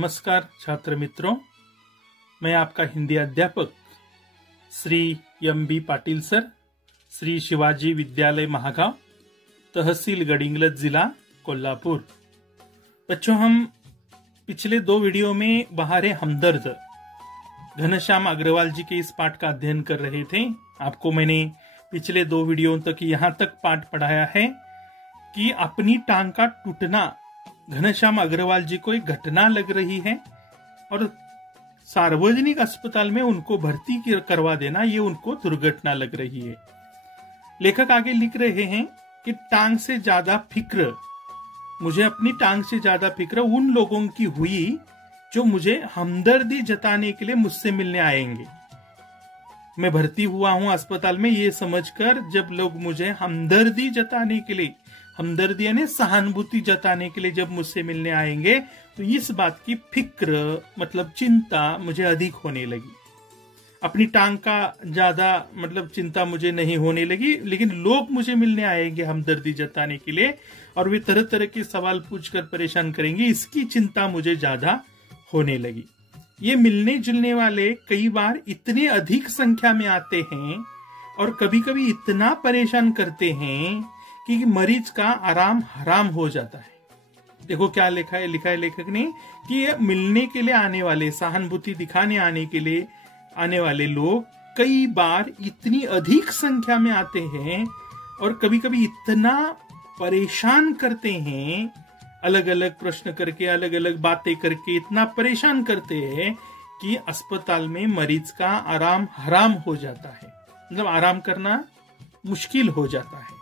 नमस्कार छात्र मित्रों, मैं आपका हिंदी अध्यापक श्री एम.बी. पाटिल सर, श्री शिवाजी विद्यालय महागांव, तहसील गडिंग्लज, जिला कोल्हापुर। बच्चों, हम पिछले 2 वीडियो में बहारे हमदर्द घनश्याम अग्रवाल जी के इस पाठ का अध्ययन कर रहे थे। आपको मैंने पिछले 2 वीडियो तक यहाँ तक पाठ पढ़ाया है कि अपनी टांग का टूटना घनश्याम अग्रवाल जी को एक घटना लग रही है और सार्वजनिक अस्पताल में उनको भर्ती करवा देना ये उनको दुर्घटना लग रही है। लेखक आगे लिख रहे हैं कि टांग से ज्यादा फिक्र, मुझे अपनी टांग से ज्यादा फिक्र उन लोगों की हुई जो मुझे हमदर्दी जताने के लिए मुझसे मिलने आएंगे। मैं भर्ती हुआ हूं अस्पताल में ये समझकर जब लोग मुझे हमदर्दी जताने के लिए, हमदर्दी यानी सहानुभूति जताने के लिए जब मुझसे मिलने आएंगे तो इस बात की फिक्र मतलब चिंता मुझे अधिक होने लगी। अपनी टांग का ज्यादा मतलब चिंता मुझे नहीं होने लगी, लेकिन लोग मुझे मिलने आएंगे हमदर्दी जताने के लिए और वे तरह तरह के सवाल पूछकर परेशान करेंगे, इसकी चिंता मुझे ज्यादा होने लगी। ये मिलने जुलने वाले कई बार इतने अधिक संख्या में आते हैं और कभी कभी इतना परेशान करते हैं कि मरीज का आराम हराम हो जाता है। देखो क्या लिखा है लेखक ने कि ये मिलने के लिए आने वाले, सहानुभूति दिखाने आने के लिए आने वाले लोग कई बार इतनी अधिक संख्या में आते हैं और कभी कभी इतना परेशान करते हैं, अलग अलग प्रश्न करके, अलग अलग बातें करके इतना परेशान करते हैं कि अस्पताल में मरीज का आराम हराम हो जाता है, मतलब आराम करना मुश्किल हो जाता है।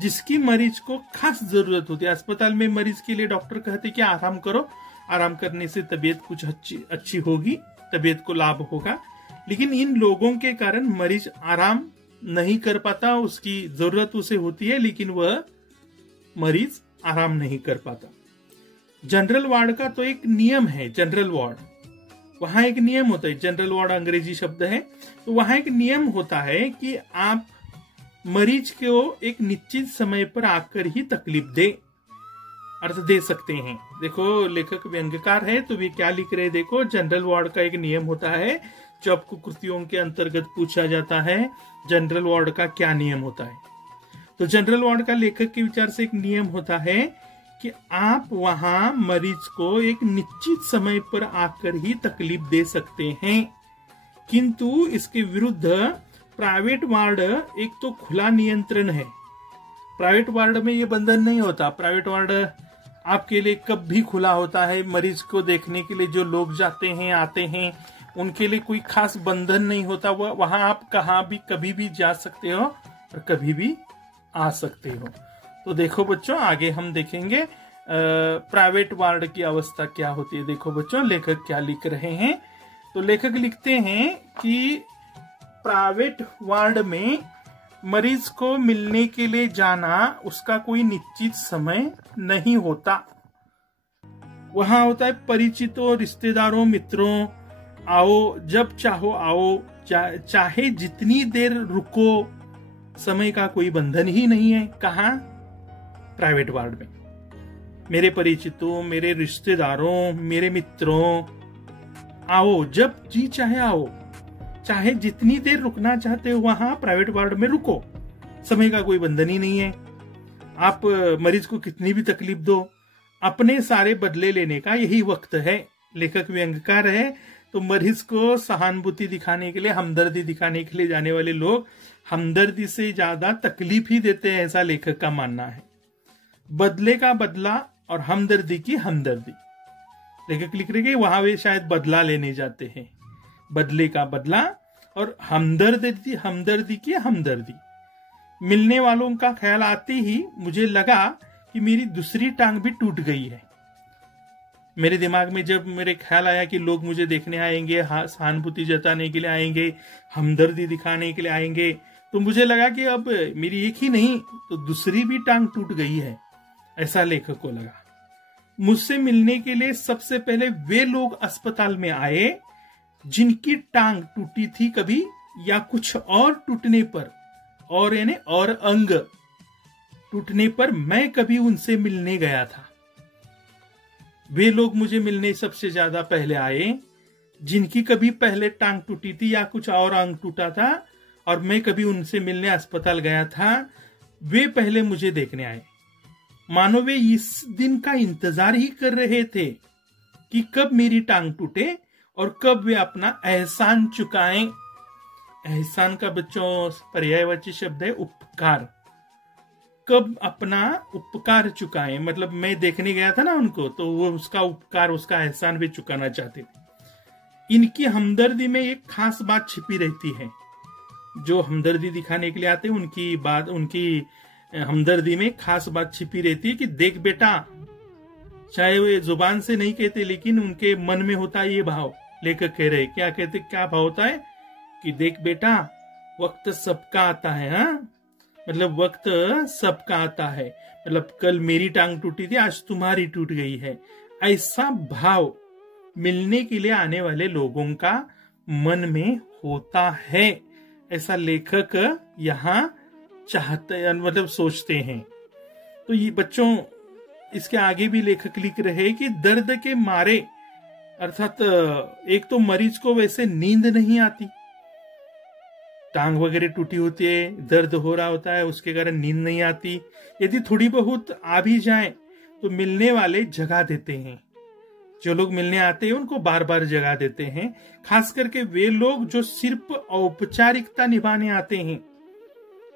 जिसकी मरीज को खास जरूरत होती है, अस्पताल में मरीज के लिए डॉक्टर कहते कि आराम करो, आराम करने से तबीयत कुछ अच्छी होगी, तबीयत को लाभ होगा, लेकिन इन लोगों के कारण मरीज आराम नहीं कर पाता। उसकी जरूरत उसे होती है लेकिन वह मरीज आराम नहीं कर पाता। जनरल वार्ड का तो एक नियम है, जनरल वार्ड, वहां एक नियम होता है, जनरल वार्ड अंग्रेजी शब्द है, तो वहां एक नियम होता है कि आप मरीज को एक निश्चित समय पर आकर ही तकलीफ दे सकते हैं। देखो लेखक व्यंग्यकार है तो वे क्या लिख रहे, देखो जनरल वार्ड का एक नियम होता है जो आपको कृतियों के अंतर्गत पूछा जाता है, जनरल वार्ड का क्या नियम होता है। तो जनरल वार्ड का लेखक के विचार से एक नियम होता है कि आप वहां मरीज को एक निश्चित समय पर आकर ही तकलीफ दे सकते हैं, किंतु इसके विरुद्ध प्राइवेट वार्ड एक तो खुला नियंत्रण है। प्राइवेट वार्ड में ये बंधन नहीं होता। प्राइवेट वार्ड आपके लिए कब भी खुला होता है, मरीज को देखने के लिए जो लोग जाते हैं आते हैं उनके लिए कोई खास बंधन नहीं होता। वहां आप कहाँ भी कभी भी जा सकते हो और कभी भी आ सकते हो। तो देखो बच्चों, आगे हम देखेंगे प्राइवेट वार्ड की अवस्था क्या होती है। देखो बच्चों, लेखक क्या लिख रहे हैं। तो लेखक लिखते हैं कि प्राइवेट वार्ड में मरीज को मिलने के लिए जाना उसका कोई निश्चित समय नहीं होता। वहां होता है परिचितों, रिश्तेदारों, मित्रों, आओ जब चाहो आओ, चाहे जितनी देर रुको, समय का कोई बंधन ही नहीं है। कहाँ? प्राइवेट वार्ड में। मेरे परिचितों, मेरे रिश्तेदारों, मेरे मित्रों, आओ जब जी चाहे आओ, चाहे जितनी देर रुकना चाहते हो वहां प्राइवेट वार्ड में रुको, समय का कोई बंधन ही नहीं है। आप मरीज को कितनी भी तकलीफ दो, अपने सारे बदले लेने का यही वक्त है। लेखक व्यंग्यकार है तो मरीज को सहानुभूति दिखाने के लिए, हमदर्दी दिखाने के लिए जाने वाले लोग हमदर्दी से ज्यादा तकलीफ ही देते हैं, ऐसा लेखक का मानना है। बदले का बदला और हमदर्दी की हमदर्दी। लेखक लिख रहे हैं वहां वे शायद बदला लेने जाते हैं, बदले का बदला और हमदर्दी की हमदर्दी। मिलने वालों का ख्याल आते ही मुझे लगा कि मेरी दूसरी टांग भी टूट गई है। मेरे दिमाग में जब मेरे ख्याल आया कि लोग मुझे देखने आएंगे, सहानुभूति जताने के लिए आएंगे, हमदर्दी दिखाने के लिए आएंगे, तो मुझे लगा कि अब मेरी एक ही नहीं तो दूसरी भी टांग टूट गई है, ऐसा लेखक को लगा। मुझसे मिलने के लिए सबसे पहले वे लोग अस्पताल में आए जिनकी टांग टूटी थी कभी, या कुछ और टूटने पर, और यानी और अंग टूटने पर मैं कभी उनसे मिलने गया था। वे लोग मुझे मिलने सबसे ज्यादा पहले आए जिनकी कभी पहले टांग टूटी थी या कुछ और अंग टूटा था और मैं कभी उनसे मिलने अस्पताल गया था। वे पहले मुझे देखने आए, मानो वे इस दिन का इंतजार ही कर रहे थे कि कब मेरी टांग टूटे और कब वे अपना एहसान चुकाएं। एहसान का बच्चों पर्यायवाची शब्द है उपकार। कब अपना उपकार चुकाएं, मतलब मैं देखने गया था ना उनको, तो वो उसका उपकार, उसका एहसान वे चुकाना चाहते थे। इनकी हमदर्दी में एक खास बात छिपी रहती है। जो हमदर्दी दिखाने के लिए आते हैं उनकी हमदर्दी में खास बात छिपी रहती है कि देख बेटा, चाहे वे जुबान से नहीं कहते लेकिन उनके मन में होता है ये भाव। लेखक कह रहे क्या कहते, क्या भाव होता है कि देख बेटा, वक्त सबका आता है। हाँ, मतलब वक्त सबका आता है, मतलब कल मेरी टांग टूटी थी, आज तुम्हारी टूट गई है। ऐसा भाव मिलने के लिए आने वाले लोगों का मन में होता है, ऐसा लेखक यहाँ चाहते, मतलब सोचते हैं। तो ये बच्चों, इसके आगे भी लेखक लिख रहे हैं कि दर्द के मारे, अर्थात एक तो मरीज को वैसे नींद नहीं आती, टांग वगैरह टूटी होती है, दर्द हो रहा होता है, उसके कारण नींद नहीं आती। यदि थोड़ी बहुत आ भी जाए तो मिलने वाले जगा देते हैं। जो लोग मिलने आते हैं उनको बार बार जगा देते हैं। खास करके वे लोग जो सिर्फ औपचारिकता निभाने आते हैं,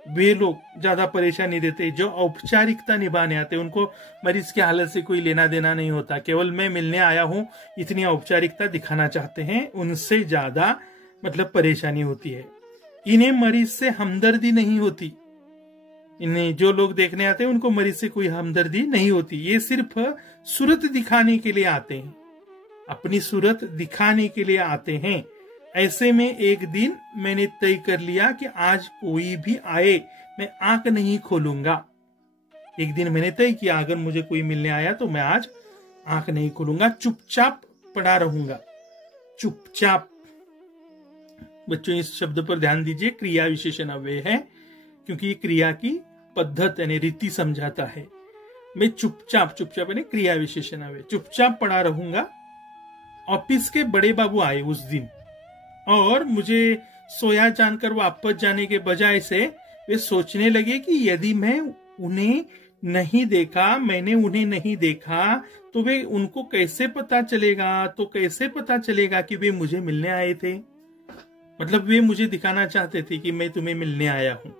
वे लोग ज्यादा परेशानी देते हैं। जो औपचारिकता निभाने आते हैं उनको मरीज की हालत से कोई लेना देना नहीं होता, केवल मैं मिलने आया हूं इतनी औपचारिकता दिखाना चाहते हैं, उनसे ज्यादा मतलब परेशानी होती है। इन्हें मरीज से हमदर्दी नहीं होती। इन्हें जो लोग देखने आते हैं उनको मरीज से कोई हमदर्दी नहीं होती। ये सिर्फ सूरत दिखाने के लिए आते हैं, अपनी सूरत दिखाने के लिए आते हैं। ऐसे में एक दिन मैंने तय कर लिया कि आज कोई भी आए मैं आंख नहीं खोलूंगा। एक दिन मैंने तय किया, अगर मुझे कोई मिलने आया तो मैं आज आंख नहीं खोलूंगा, चुपचाप पड़ा रहूंगा। चुपचाप। बच्चों इस शब्द पर ध्यान दीजिए, क्रिया विशेषण अव्यय है क्योंकि ये क्रिया की पद्धत यानी रीति समझाता है। मैं चुपचाप, चुपचाप यानी क्रिया विशेषण अव्यय, चुपचाप पड़ा रहूंगा। ऑफिस के बड़े बाबू आए उस दिन और मुझे सोया जानकर वापस जाने के बजाय से वे सोचने लगे कि यदि मैं उन्हें नहीं देखा, मैंने उन्हें नहीं देखा, तो वे उनको कैसे पता चलेगा, तो कैसे पता चलेगा कि वे मुझे मिलने आए थे। मतलब वे मुझे दिखाना चाहते थे कि मैं तुम्हें मिलने आया हूं।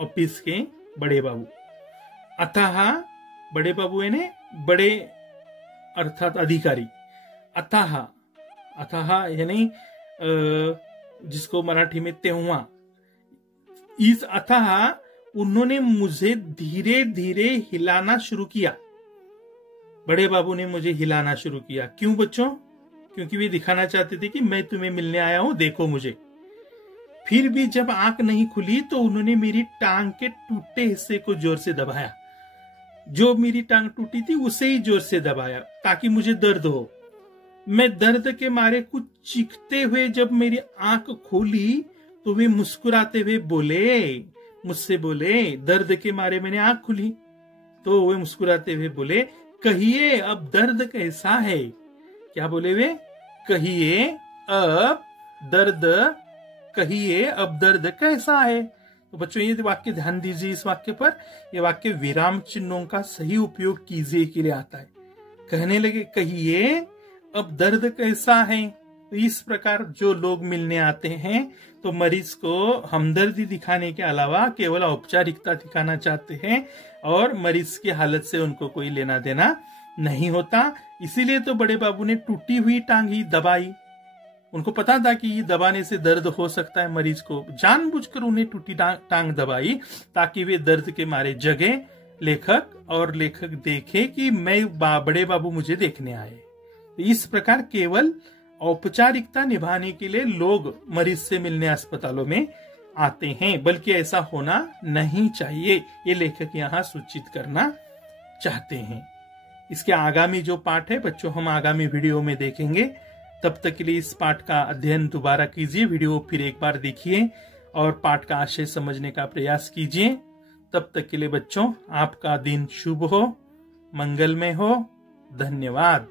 ऑफिस के बड़े बाबू, अतः बड़े बाबू यानी बड़े अर्थात अधिकारी। अतः, अतः यानी जिसको मराठी में तेव्हा। इस अतः उन्होंने मुझे धीरे धीरे हिलाना शुरू किया। बड़े बाबू ने मुझे हिलाना शुरू किया। क्यों बच्चों? क्योंकि वे दिखाना चाहते थे कि मैं तुम्हें मिलने आया हूं, देखो मुझे। फिर भी जब आंख नहीं खुली तो उन्होंने मेरी टांग के टूटे हिस्से को जोर से दबाया। जो मेरी टांग टूटी थी उसे ही जोर से दबाया ताकि मुझे दर्द हो। मैं दर्द के मारे कुछ चीखते हुए जब मेरी आंख खोली तो वे मुस्कुराते हुए बोले, मुझसे बोले, दर्द के मारे मैंने आंख खुली तो वे मुस्कुराते हुए बोले, कहिए अब दर्द कैसा है। क्या बोले वे? कहिए अब दर्द, कहिए अब दर्द कैसा है। तो बच्चों ये वाक्य ध्यान दीजिए इस वाक्य पर। यह वाक्य विराम चिन्हों का सही उपयोग कीजिए के लिए आता है। कहने लगे कहिए अब दर्द कैसा है। तो इस प्रकार जो लोग मिलने आते हैं तो मरीज को हमदर्दी दिखाने के अलावा केवल औपचारिकता दिखाना चाहते हैं और मरीज की हालत से उनको कोई लेना देना नहीं होता। इसीलिए तो बड़े बाबू ने टूटी हुई टांग ही दबाई। उनको पता था कि ये दबाने से दर्द हो सकता है मरीज को, जानबूझकर उन्हें टूटी टांग दबाई ताकि वे दर्द के मारे जगे लेखक, और लेखक देखे कि मैं बड़े बाबू मुझे देखने आए। तो इस प्रकार केवल औपचारिकता निभाने के लिए लोग मरीज से मिलने अस्पतालों में आते हैं, बल्कि ऐसा होना नहीं चाहिए, ये लेखक यहाँ सूचित करना चाहते हैं। इसके आगामी जो पाठ है बच्चों हम आगामी वीडियो में देखेंगे। तब तक के लिए इस पाठ का अध्ययन दोबारा कीजिए, वीडियो फिर एक बार देखिए और पाठ का आशय समझने का प्रयास कीजिए। तब तक के लिए बच्चों आपका दिन शुभ हो, मंगलमय हो। धन्यवाद।